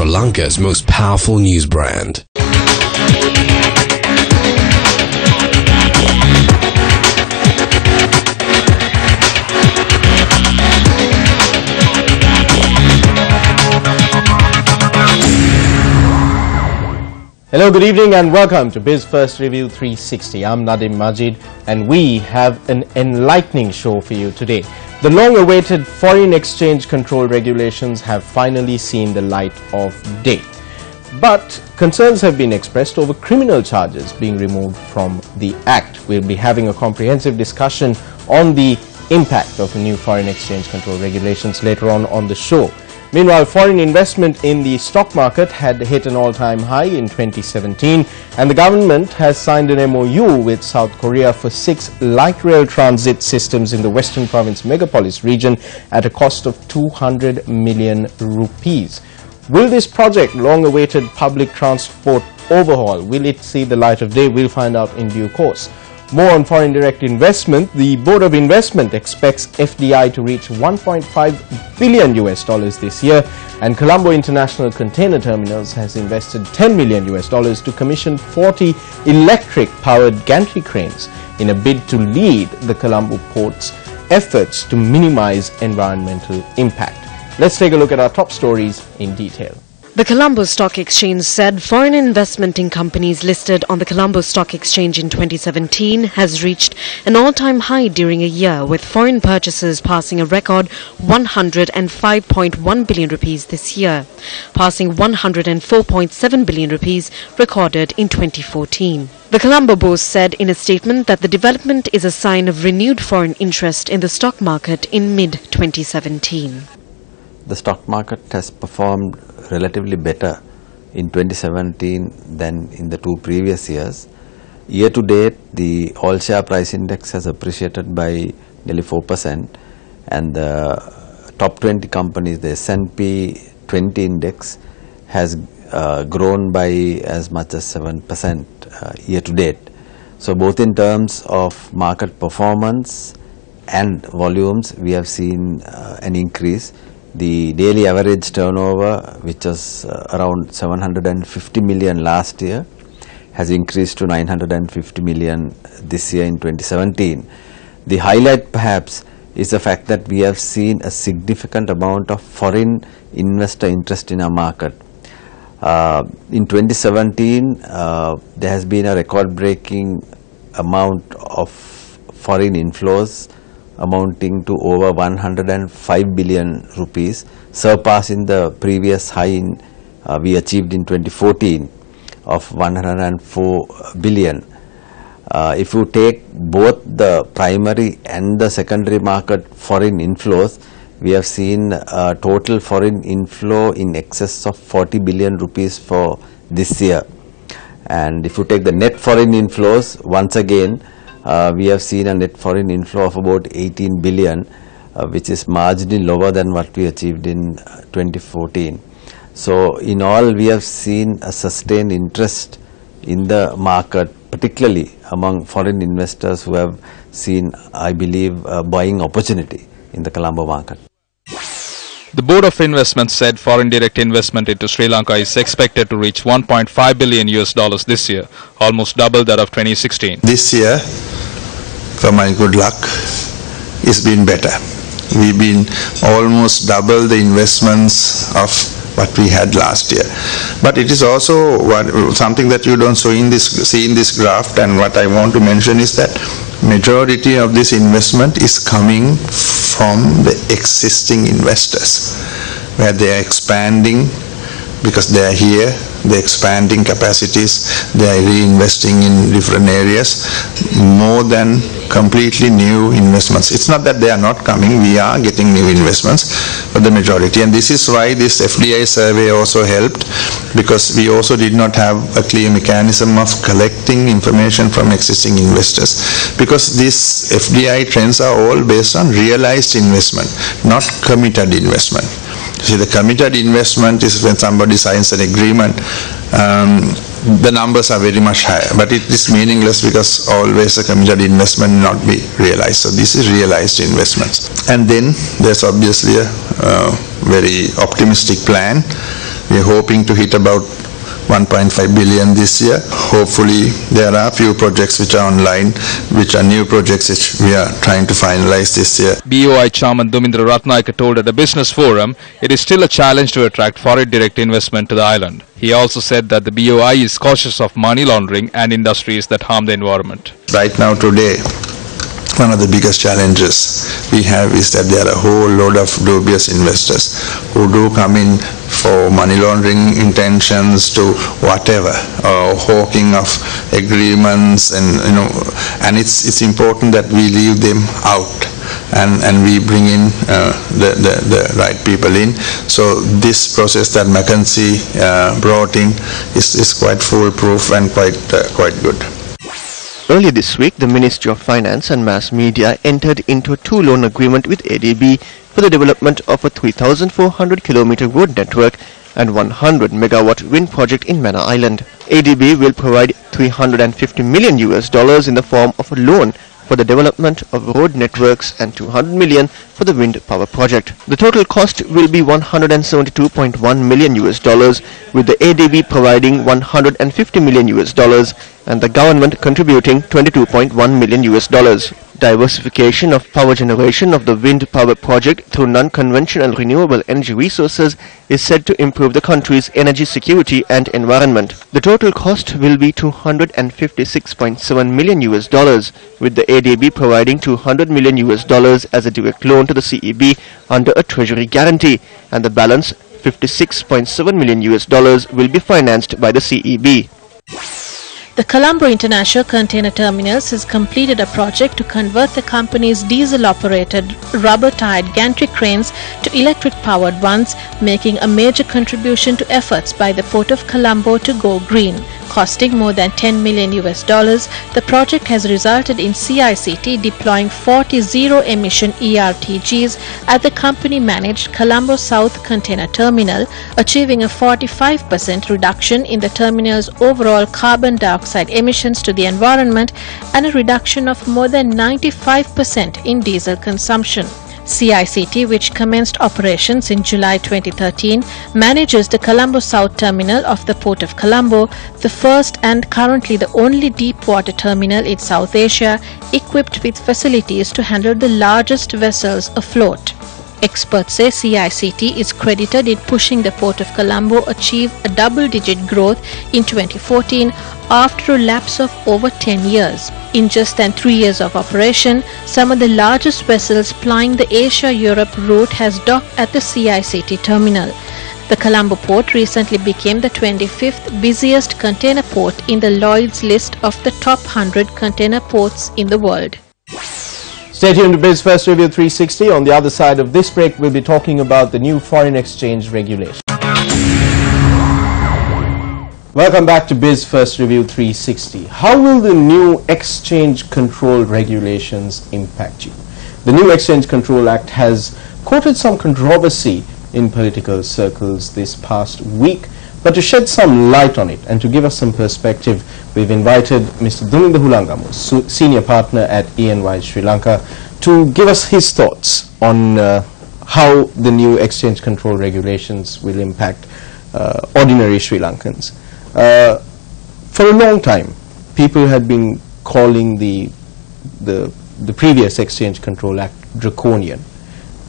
Sri Lanka's most powerful news brand. Hello, good evening and welcome to Biz First Review 360. I'm Nadim Majid and we have an enlightening show for you today. The long-awaited foreign exchange control regulations have finally seen the light of day. But concerns have been expressed over criminal charges being removed from the Act. We'll be having a comprehensive discussion on the impact of the new foreign exchange control regulations later on the show. Meanwhile, foreign investment in the stock market had hit an all-time high in 2017, and the government has signed an MOU with South Korea for 6 light rail transit systems in the Western Province megapolis region at a cost of 200 million rupees. Will this project, long-awaited public transport overhaul, will it see the light of day? We'll find out in due course. More on foreign direct investment. The Board of Investment expects FDI to reach $1.5 billion this year, and Colombo International Container Terminals has invested $10 million to commission 40 electric-powered gantry cranes in a bid to lead the Colombo port's efforts to minimize environmental impact. Let's take a look at our top stories in detail. The Colombo Stock Exchange said foreign investment in companies listed on the Colombo Stock Exchange in 2017 has reached an all-time high during a year, with foreign purchases passing a record 105.1 billion rupees this year, passing 104.7 billion rupees recorded in 2014. The Colombo board said in a statement that the development is a sign of renewed foreign interest in the stock market in mid-2017. The stock market has performed relatively better in 2017 than in the 2 previous years. Year to date, the all share price index has appreciated by nearly 4%, and the top 20 companies, the S&P 20 index, has grown by as much as 7% year to date. So both in terms of market performance and volumes, we have seen an increase. The daily average turnover, which was around 750 million last year, has increased to 950 million this year in 2017. The highlight perhaps is the fact that we have seen a significant amount of foreign investor interest in our market. In 2017, there has been a record-breaking amount of foreign inflows amounting to over 105 billion rupees, surpassing the previous high we achieved in 2014 of 104 billion. If you take both the primary and the secondary market foreign inflows, we have seen a total foreign inflow in excess of 40 billion rupees for this year. And if you take the net foreign inflows, once again, we have seen a net foreign inflow of about 18 billion, which is marginally lower than what we achieved in 2014. So in all, we have seen a sustained interest in the market, particularly among foreign investors who have seen, I believe, a buying opportunity in the Colombo market. The Board of Investment said foreign direct investment into Sri Lanka is expected to reach $1.5 billion this year, almost double that of 2016. This year, for my good luck, it's been better. We've been almost double the investments of what we had last year. But it is also something that you don't see in this graph, and what I want to mention is that majority of this investment is coming from the existing investors, where they are expanding because they are here, they're expanding capacities, they are reinvesting in different areas, more than completely new investments. It's not that they are not coming, we are getting new investments, but the majority. And this is why this FDI survey also helped, because we also did not have a clear mechanism of collecting information from existing investors, because these FDI trends are all based on realized investment, not committed investment. See, the committed investment is when somebody signs an agreement, the numbers are very much higher, but it is meaningless because always a committed investment will not be realized. So this is realized investments. And then there's obviously a very optimistic plan We're hoping to hit about 1.5 billion this year. Hopefully there are a few projects which are online, which are new projects which we are trying to finalize this year. BOI Chairman Dumindra Ratnayake told at a business forum it is still a challenge to attract foreign direct investment to the island. He also said that the BOI is cautious of money laundering and industries that harm the environment. Right now today, one of the biggest challenges we have is that there are a whole load of dubious investors who do come in for money laundering intentions to whatever, hawking of agreements, and it's important that we leave them out and we bring in the right people in. So this process that McKinsey brought in is quite foolproof and quite good. Earlier this week, the Ministry of Finance and Mass Media entered into a two-loan agreement with ADB for the development of a 3,400-kilometer road network and 100-megawatt wind project in Manor Island. ADB will provide $350 million in the form of a loan for the development of road networks and $200 million for the wind power project. The total cost will be $172.1 million, with the ADB providing $150 million and the government contributing $22.1 million. Diversification of power generation of the wind power project through non-conventional renewable energy resources is said to improve the country's energy security and environment. The total cost will be $256.7 million, with the ADB providing $200 million as a direct loan to the CEB under a treasury guarantee, and the balance $56.7 million will be financed by the CEB. The Colombo International Container Terminals has completed a project to convert the company's diesel-operated rubber-tired gantry cranes to electric-powered ones, making a major contribution to efforts by the Port of Colombo to go green. Costing more than $10 million, the project has resulted in CICT deploying 40 zero-emission ERTGs at the company-managed Colombo South Container Terminal, achieving a 45% reduction in the terminal's overall carbon dioxide emissions to the environment and a reduction of more than 95% in diesel consumption. CICT, which commenced operations in July 2013, manages the Colombo South Terminal of the Port of Colombo, the first and currently the only deep-water terminal in South Asia equipped with facilities to handle the largest vessels afloat. Experts say CICT is credited in pushing the Port of Colombo achieve a double-digit growth in 2014 after a lapse of over 10 years. In just than 3 years of operation, some of the largest vessels plying the Asia-Europe route has docked at the CICT terminal. The Colombo port recently became the 25th busiest container port in the Lloyd's list of the top 100 container ports in the world. Stay tuned to Biz First Review 360. On the other side of this break, we'll be talking about the new foreign exchange regulation. Welcome back to Biz First Review 360. How will the new exchange control regulations impact you? The new Exchange Control Act has courted some controversy in political circles this past week, but to shed some light on it and to give us some perspective, we've invited Mr. Dumindra Ratnayake, Senior Partner at EY Sri Lanka, to give us his thoughts on how the new exchange control regulations will impact ordinary Sri Lankans. For a long time, people had been calling the previous Exchange Control Act draconian,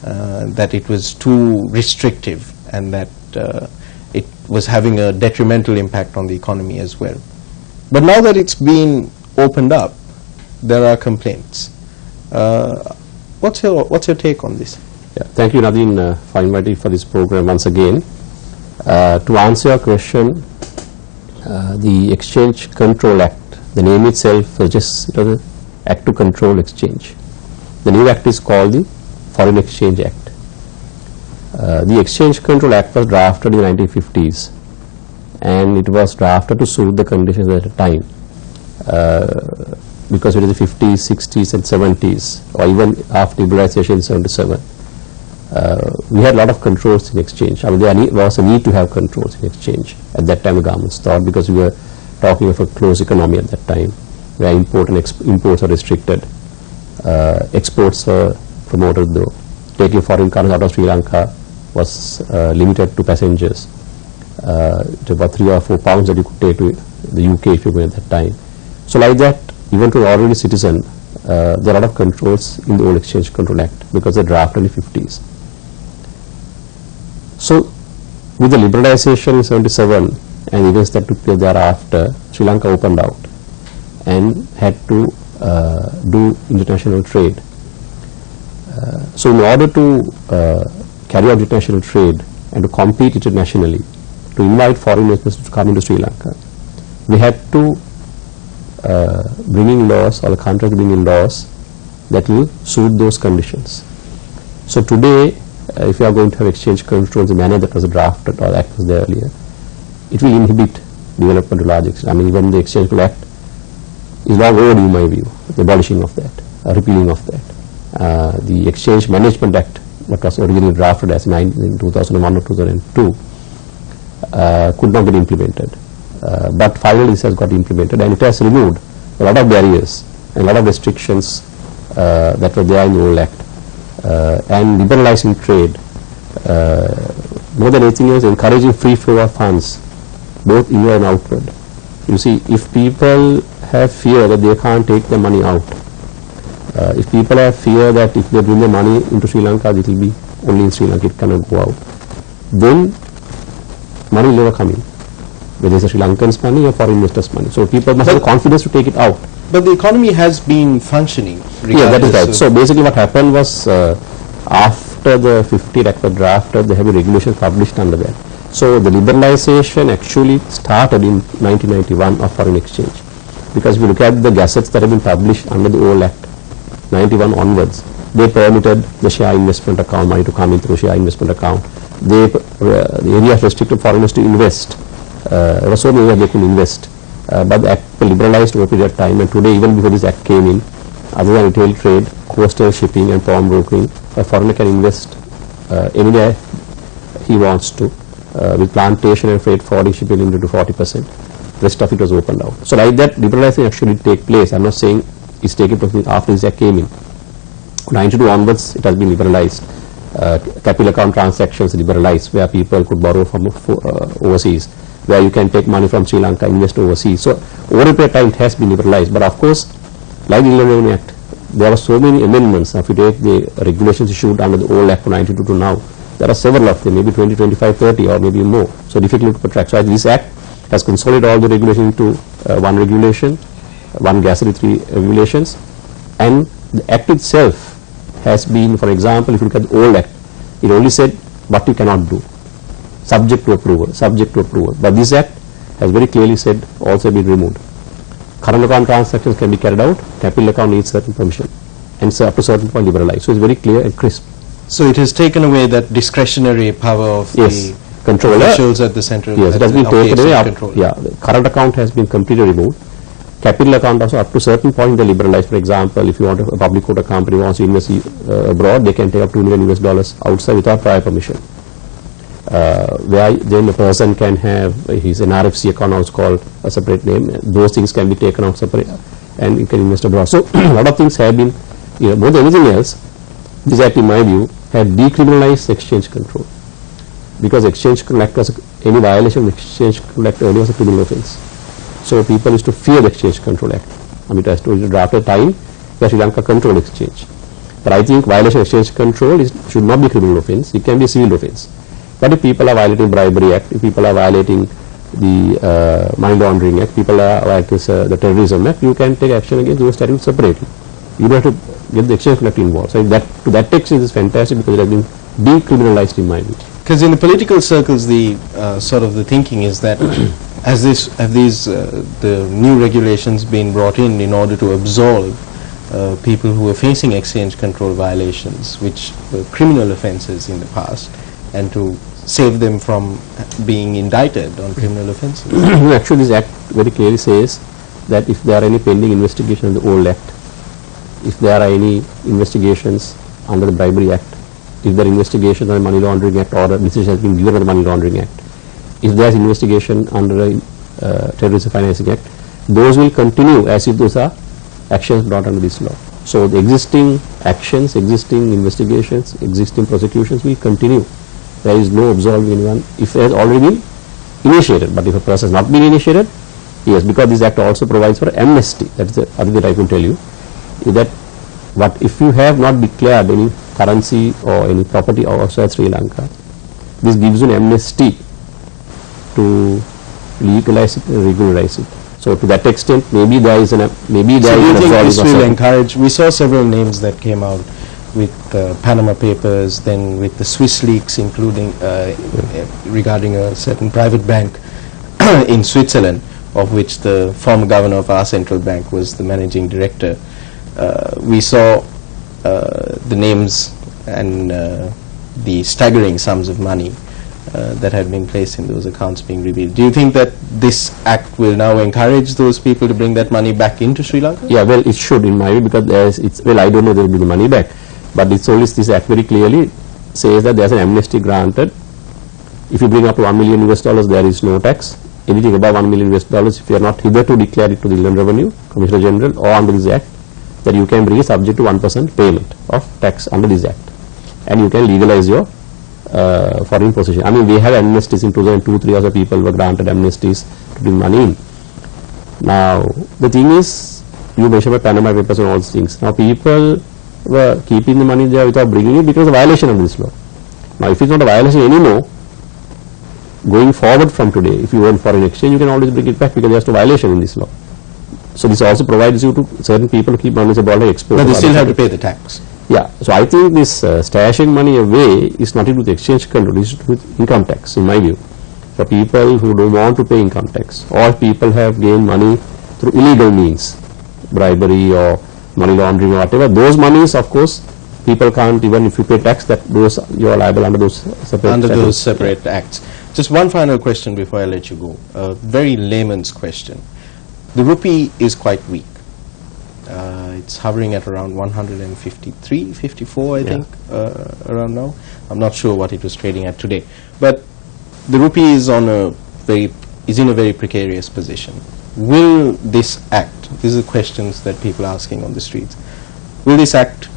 that it was too restrictive and that it was having a detrimental impact on the economy as well. But now that it's been opened up, there are complaints. What's your take on this? Yeah, thank you, Nadine, for inviting for this program once again. To answer your question, the Exchange Control Act, the name itself suggests it was an act to control exchange. The new act is called the Foreign Exchange Act. The Exchange Control Act was drafted in the 1950s, and it was drafted to suit the conditions at the time, because it is the 50s, 60s and 70s, or even after liberalization in 77. We had a lot of controls in exchange. I mean, there was a need to have controls in exchange. At that time, the governments thought, because we were talking of a closed economy at that time, where imports are restricted, exports are promoted though. Taking foreign cars out of Sri Lanka was limited to passengers. about 3 or 4 pounds that you could take to the UK if you were at that time. So like that, even to an ordinary citizen, there are a lot of controls in the old Exchange Control Act because they drafted in the 50s. So with the liberalization in 77 and events that took place thereafter, Sri Lanka opened out and had to do international trade. So in order to carry out international trade and to compete internationally, to invite foreign investors to come into Sri Lanka, we had to bring in laws, or the country bring in laws that will suit those conditions. So today, if you are going to have exchange controls in the manner that was drafted or that was there earlier, it will inhibit development to large extent. I mean, even the Exchange Control Act is long overdue in my view, the abolishing of that, repealing of that. The Exchange Management Act, what was originally drafted as in 2001 or 2002, could not get implemented. But finally this has got implemented, and it has removed a lot of barriers and a lot of restrictions that were there in the old act, and liberalizing trade. More than anything else, encouraging free flow of funds, both inward and outward. You see, if people have fear that they can't take their money out, if people have fear that if they bring their money into Sri Lanka, it will be only in Sri Lanka, it cannot go out, then money will never come in, whether it's a Sri Lankan's money or foreign investors' money. So people must have the confidence to take it out. But the economy has been functioning. Yeah, that is right. So basically what happened was, after the 50 Act was drafted, there have been regulations published under that. So the liberalization actually started in 1991 of foreign exchange. Because if you look at the gazettes that have been published under the old Act, 91 onwards, they permitted the share investment account, money to come in through share investment account. They, the areas restricted foreigners to invest. There were so many areas they could invest. But the Act liberalized over a period of time, and today, even before this Act came in, other than retail trade, coastal shipping and pawn brokering, a foreigner can invest anywhere he wants to, with plantation and freight forwarding shipping limited to 40%. Rest of it was opened out. So like that, liberalization actually take place. I'm not saying it's taken place after this Act came in. 92 onwards, it has been liberalized. Capital account transactions liberalized, where people could borrow from overseas, where you can take money from Sri Lanka, invest overseas. So over a period of time, it has been liberalized. But of course, like the Inland Revenue Act, there are so many amendments. If you take the regulations issued under the old Act from 92 to now, there are several of them, maybe 20, 25, 30 or maybe more. So difficult to track. So this Act has consolidated all the regulations into one regulation, one gazetted 3 regulations, and the Act itself has been, for example, if you look at the old Act, it only said what you cannot do, subject to approval, subject to approval. But this Act has very clearly said also been removed. Current account transactions can be carried out, capital account needs certain permission, and so up to a certain point liberalized. So it's very clear and crisp. So it has taken away that discretionary power of the controller, officials at the central. Yes, it has been taken away. Yeah, the current account has been completely removed. Capital account also up to a certain point they liberalized. For example, if you want a public quota company wants to invest abroad, they can take up $2 million US outside without prior permission. Where then the person can have his NRFC account, also called a separate name. Those things can be taken out separate, and you can invest abroad. So a lot of things have been, more than anything else, this Act, in my view, had decriminalized exchange control, because Exchange Control Act was any violation of Exchange Control Act earlier was a criminal offence. So people used to fear the Exchange Control Act. I mean, it has to draft a time where Sri Lanka controlled exchange. But I think violation of exchange control should not be a criminal offence. It can be a civil offence. But if people are violating Bribery Act, if people are violating the Money Laundering Act, people are violating the Terrorism Act, you can take action against those statutes separately. You don't have to get the Exchange Control Act involved. So to that extent, is fantastic because it has been decriminalized in my view. Because in the political circles, the sort of the thinking is that the new regulations been brought in order to absolve people who are facing exchange control violations, which were criminal offences in the past, and to save them from being indicted on criminal offences. Actually, this Act very clearly says that if there are any pending investigations in the old Act, if there are any investigations under the Bribery Act, if there are investigations on the Money Laundering Act or a decision has been given on the Money Laundering Act, if there is investigation under the Terrorism Financing Act, those will continue as if those are actions brought under this law. So the existing actions, existing investigations, existing prosecutions will continue. There is no absolving anyone. If there has already been initiated. But if a process has not been initiated, yes, because this act also provides for amnesty. That is the other thing I can tell you, is that what if you have not declared any currency or any property outside Sri Lanka, this gives you an amnesty to legalize it and regularize it. So to that extent, maybe there is an maybe there is. So do you think this will encourage? We saw several names that came out with Panama Papers, then with the Swiss leaks, including regarding a certain private bank in Switzerland, of which the former governor of our central bank was the managing director. We saw the names and the staggering sums of money that had been placed in those accounts being revealed. Do you think that this act will now encourage those people to bring that money back into Sri Lanka? Yeah, well, it should in my view, because well, I don't know there will be the money back, but it's only this act very clearly says that there's an amnesty granted. If you bring up to $1 million US, there is no tax. Anything above $1 million US, if you are not hitherto declared it to the Inland Revenue Commissioner General or under this act, that you can bring it subject to 1% payment of tax under this act, and you can legalize your foreign possession. I mean, we had amnesties in 2002, 3 other people were granted amnesties to bring money in. Now, the thing is, you mentioned about Panama Papers and all these things. Now, people were keeping the money there without bringing it because of violation of this law. Now, if it's not a violation anymore, going forward from today, if you want foreign exchange, you can always bring it back because there's no violation in this law. So this also provides you to certain people to keep money abroad and export. But they still have to pay the tax. Yeah, so I think this stashing money away is not with exchange control, it's with income tax, in my view. For people who don't want to pay income tax, or people have gained money through illegal means, bribery or money laundering or whatever, those monies, of course, people can't, even if you pay tax, that those you are liable under those separate acts. Just one final question before I let you go. A very layman's question. The rupee is quite weak. It's hovering at around 153, 54, I think, around now. I'm not sure what it was trading at today. But the rupee is in a very precarious position. Will this act, these are questions that people are asking on the streets, will this act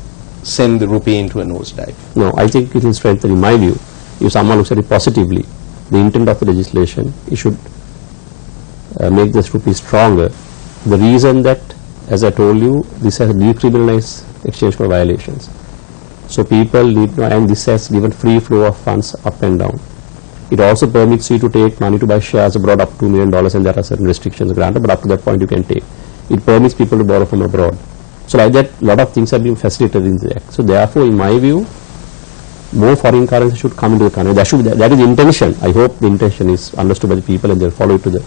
send the rupee into a nosedive? No, I think it will strengthen, in my view. If someone looks at it positively, the intent of the legislation, it should make this rupee stronger. The reason that, as I told you, this has decriminalized exchange for violations. So people need, and this has given free flow of funds up and down. It also permits you to take money to buy shares abroad up to $2 million, and there are certain restrictions granted, but up to that point you can take. It permits people to borrow from abroad. So like that, a lot of things have been facilitated in the act. So therefore, in my view, more foreign currency should come into the country. That is the intention. I hope the intention is understood by the people and they'll follow it to the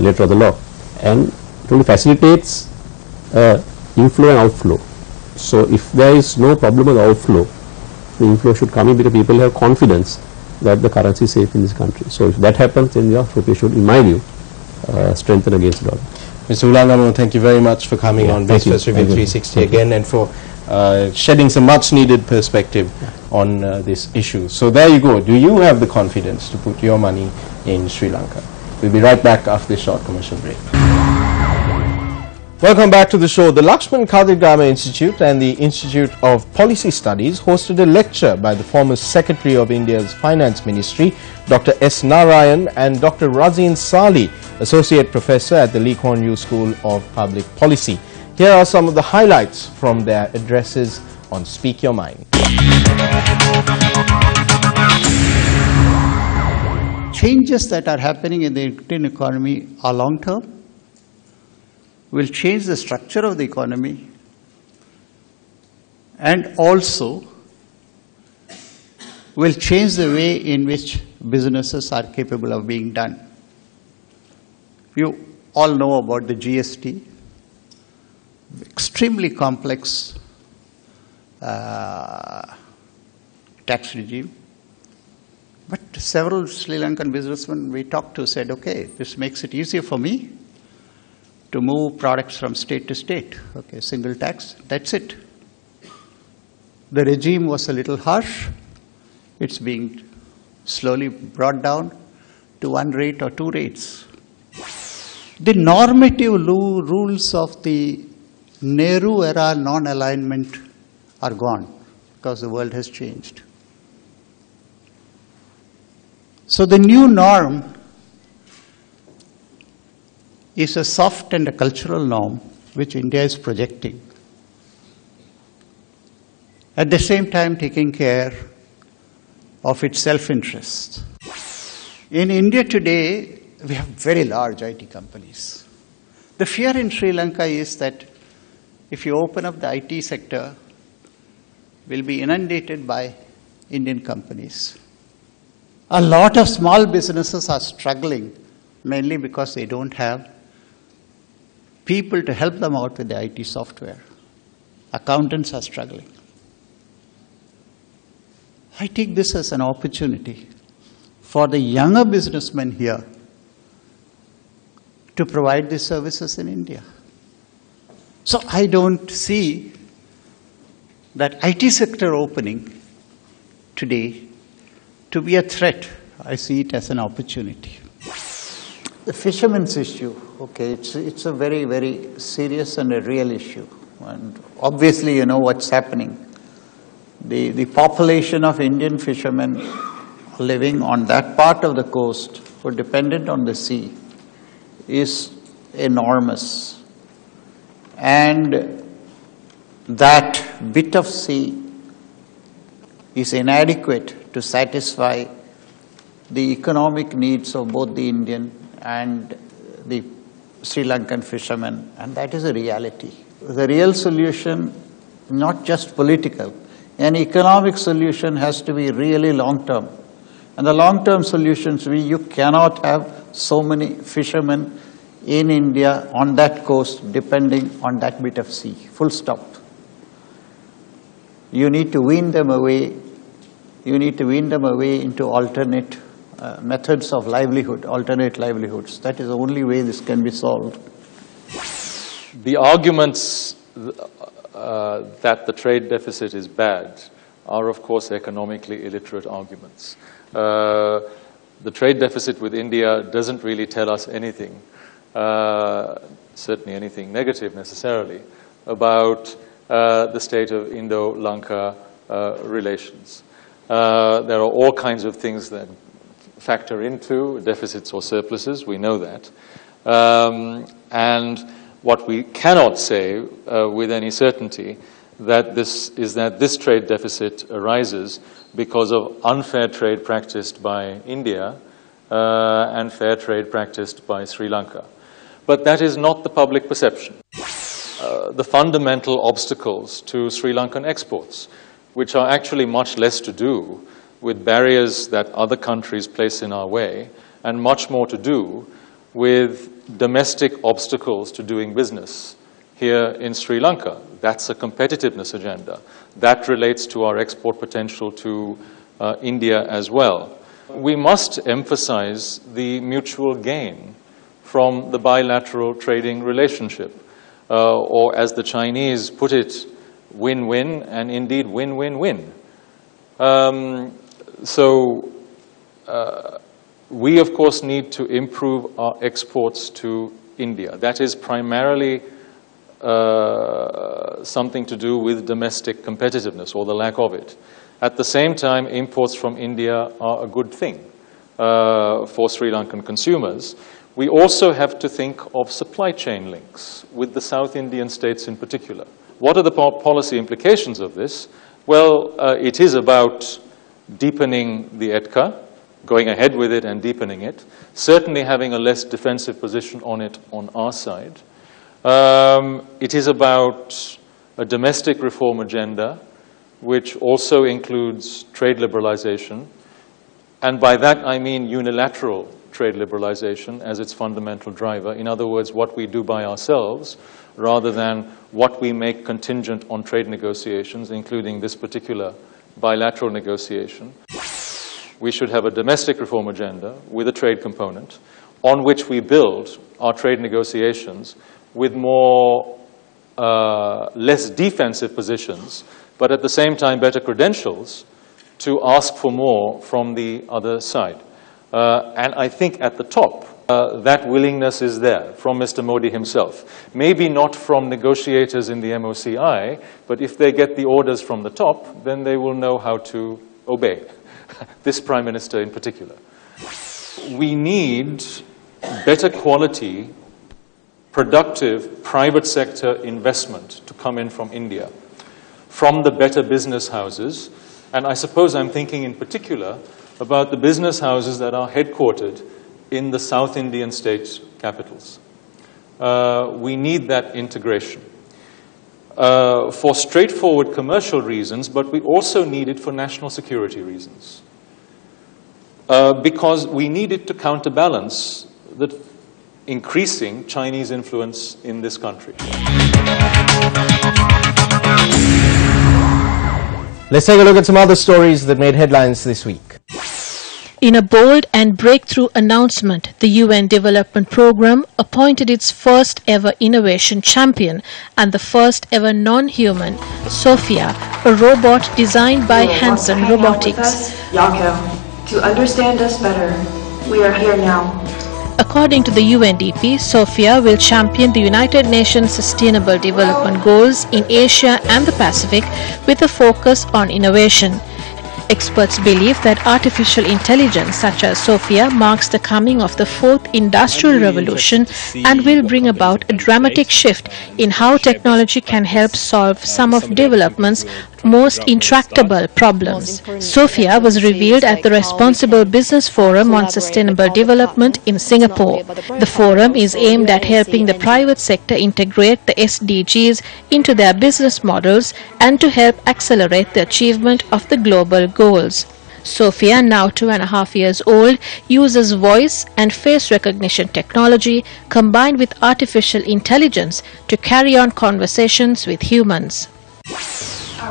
letter of the law. And it only facilitates inflow and outflow. So if there is no problem with outflow, the inflow should come in because people have confidence that the currency is safe in this country. So if that happens, then your rupee should, in my view, strengthen against the dollar. Mr. Ulangamo, thank you very much for coming on Newsfirst Review 360 again, and for shedding some much needed perspective on this issue. So there you go. Do you have the confidence to put your money in Sri Lanka? We'll be right back after this short commercial break. Welcome back to the show. The Lakshman Kadigrama Institute and the Institute of Policy Studies hosted a lecture by the former Secretary of India's Finance Ministry, Dr. S. Narayan, and Dr. Razin Sali, Associate Professor at the Lee Kuan Yew School of Public Policy. Here are some of the highlights from their addresses on Speak Your Mind. Changes that are happening in the Indian economy are long-term, will change the structure of the economy, and also will change the way in which businesses are capable of being done. You all know about the GST, extremely complex tax regime. But several Sri Lankan businessmen we talked to said, okay, this makes it easier for me to move products from state to state. Okay, single tax, that's it. The regime was a little harsh. It's being slowly brought down to one rate or two rates. The normative rules of the Nehru era non-alignment are gone because the world has changed. So the new norm is a soft and a cultural norm which India is projecting. At the same time, taking care of its self-interest. In India today, we have very large IT companies. The fear in Sri Lanka is that if you open up the IT sector, we'll be inundated by Indian companies. A lot of small businesses are struggling, mainly because they don't have people to help them out with the IT software. Accountants are struggling. I take this as an opportunity for the younger businessmen here to provide these services in India. So I don't see that IT sector opening today to be a threat. I see it as an opportunity. The fishermen's issue, okay, it's a very, very serious and a real issue. And obviously, you know what's happening. The population of Indian fishermen living on that part of the coast who are dependent on the sea is enormous. And that bit of sea is inadequate to satisfy the economic needs of both the Indian and the Sri Lankan fishermen, and that is a reality. The real solution, not just political, an economic solution has to be really long-term. And the long-term solutions, you cannot have so many fishermen in India on that coast depending on that bit of sea, full stop. You need to wean them away. You need to wean them away into alternate methods of livelihood, alternate livelihoods. That is the only way this can be solved. The arguments that the trade deficit is bad are, of course, economically illiterate arguments. The trade deficit with India doesn't really tell us anything, certainly anything negative necessarily, about the state of Indo-Lanka relations. There are all kinds of things that factor into deficits or surpluses, we know that. And what we cannot say with any certainty is that this trade deficit arises because of unfair trade practiced by India and fair trade practiced by Sri Lanka. But that is not the public perception. The fundamental obstacles to Sri Lankan exports, which are actually much less to do with barriers that other countries place in our way, and much more to do with domestic obstacles to doing business here in Sri Lanka. That's a competitiveness agenda. That relates to our export potential to India as well. We must emphasize the mutual gain from the bilateral trading relationship, or as the Chinese put it, win-win, and indeed win-win-win. We, of course, need to improve our exports to India. That is primarily something to do with domestic competitiveness or the lack of it. At the same time, imports from India are a good thing for Sri Lankan consumers. We also have to think of supply chain links with the South Indian states in particular. What are the policy implications of this? Well, it is about deepening the ETCA, going ahead with it and deepening it, certainly having a less defensive position on it on our side. It is about a domestic reform agenda, which also includes trade liberalization. And by that, I mean unilateral trade liberalization as its fundamental driver. In other words, what we do by ourselves, rather than what we make contingent on trade negotiations, including this particular bilateral negotiation. We should have a domestic reform agenda with a trade component on which we build our trade negotiations with less defensive positions, but at the same time better credentials to ask for more from the other side. And I think at the top, that willingness is there from Mr. Modi himself. Maybe not from negotiators in the MOCI, but if they get the orders from the top, then they will know how to obey. This Prime Minister in particular. We need better quality productive private sector investment to come in from India, from the better business houses. And I suppose I'm thinking in particular about the business houses that are headquartered in the South Indian state capitals. We need that integration for straightforward commercial reasons, but we also need it for national security reasons. Because we need it to counterbalance the increasing Chinese influence in this country. Let's take a look at some other stories that made headlines this week. In a bold and breakthrough announcement, the UN Development Programme appointed its first ever innovation champion and the first ever non-human, Sophia, a robot designed by Hanson Robotics. To understand us better, we are here now. According to the UNDP, Sophia will champion the United Nations Sustainable Development Goals in Asia and the Pacific with a focus on innovation. Experts believe that artificial intelligence such as Sophia marks the coming of the fourth industrial revolution and will bring about a dramatic shift in how technology can help solve some of development's most intractable problems. Sophia was revealed at the Responsible Business Forum on Sustainable Development in Singapore. The forum is aimed at helping the private sector integrate the SDGs into their business models and to help accelerate the achievement of the global goals. Sophia, now 2.5 years old, uses voice and face recognition technology combined with artificial intelligence to carry on conversations with humans.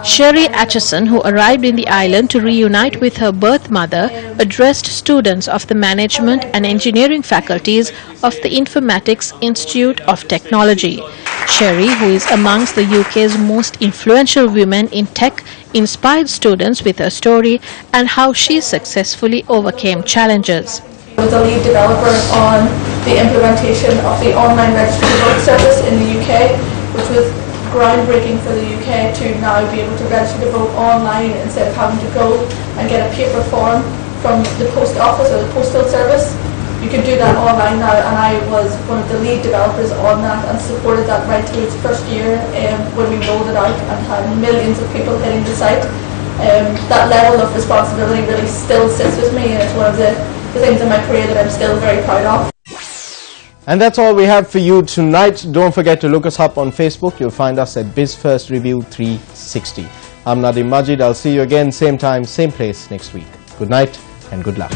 Sherry Atchison, who arrived in the island to reunite with her birth mother, addressed students of the management and engineering faculties of the Informatics Institute of Technology. Sherry, who is amongst the UK's most influential women in tech, inspired students with her story and how she successfully overcame challenges. I was a lead developer on the implementation of the online registered vote service in the UK, which was groundbreaking for the UK to now be able to register to vote online instead of having to go and get a paper form from the post office or the postal service. You can do that online now, and I was one of the lead developers on that and supported that right through its first year when we rolled it out and had millions of people hitting the site. That level of responsibility really still sits with me, and it's one of the things in my career that I'm still very proud of. And that's all we have for you tonight. Don't forget to look us up on Facebook. You'll find us at BizFirst Review 360. I'm Nadim Majid. I'll see you again, same time, same place next week. Good night and good luck.